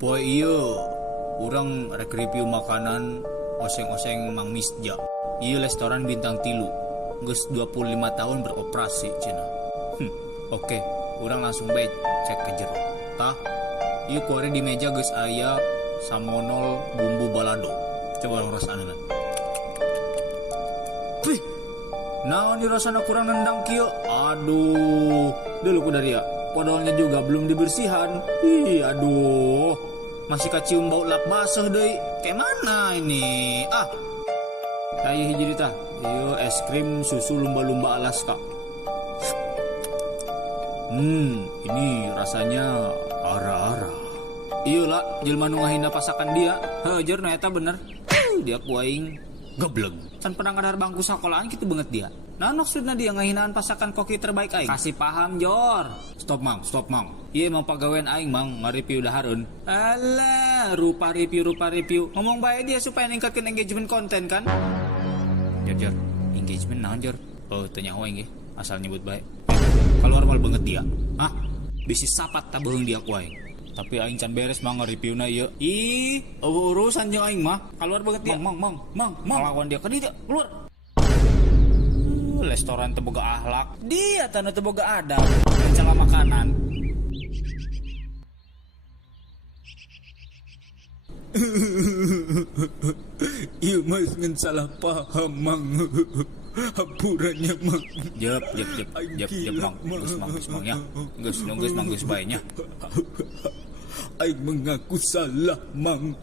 Poe iyo, orang rek review makanan oseng-oseng Mang Misja. Iya restoran bintang tilu, geus 25 tahun beroperasi cina. Oke, orang langsung baik cek ke jero. Tah, iya kore di meja geus aya samonol bumbu balado. Coba orang rasana. Wih, naon dirasana kurang nendang kieu. Aduh, dulu ku dari ya. Podolnya juga belum dibersihan. Ih, aduh. Masih kacium bau lap basah deui. Kayak mana ini? Kayak hiji tah. Ieu es krim susu lumba-lumba Alaska. Ini rasanya ara-ara. Ieu lah, jelema nu ngahina pasakan dia. Heujeur na eta bener. Dia kuaing gebleng. Can pernah ngadar bangku sekolahan kitu banget dia. Nah maksudnya dia ngahinaan pasakan koki terbaik aing. Kasih paham Jor. Stop mang. Iya emang pagawean aing mang nge-review dahareun. Alah, rupa review. Ngomong bae dia supaya ningkatkeun engagement konten kan. Jor. Engagement naon Jor? Oh, tanya hoe nggih. Asal nyebut bae. Keluar mal banget dia. Hah? Bisi sapat tabeung dia ku aing. Tapi aing can beres mang nge-reviewna ieu. Ih, urusan jeung aing mah. Keluar banget dia. Mang. Lawan dia ke dia. Keluar. Restoran teu boga akhlak. Dia tanu teu boga adab. Mencela makanan. Ieu mah ngan salah paham mang. Hapurannya mang. Jep mang. Geus mang ya. Geus mang bae nya. Aing mengaku salah mang.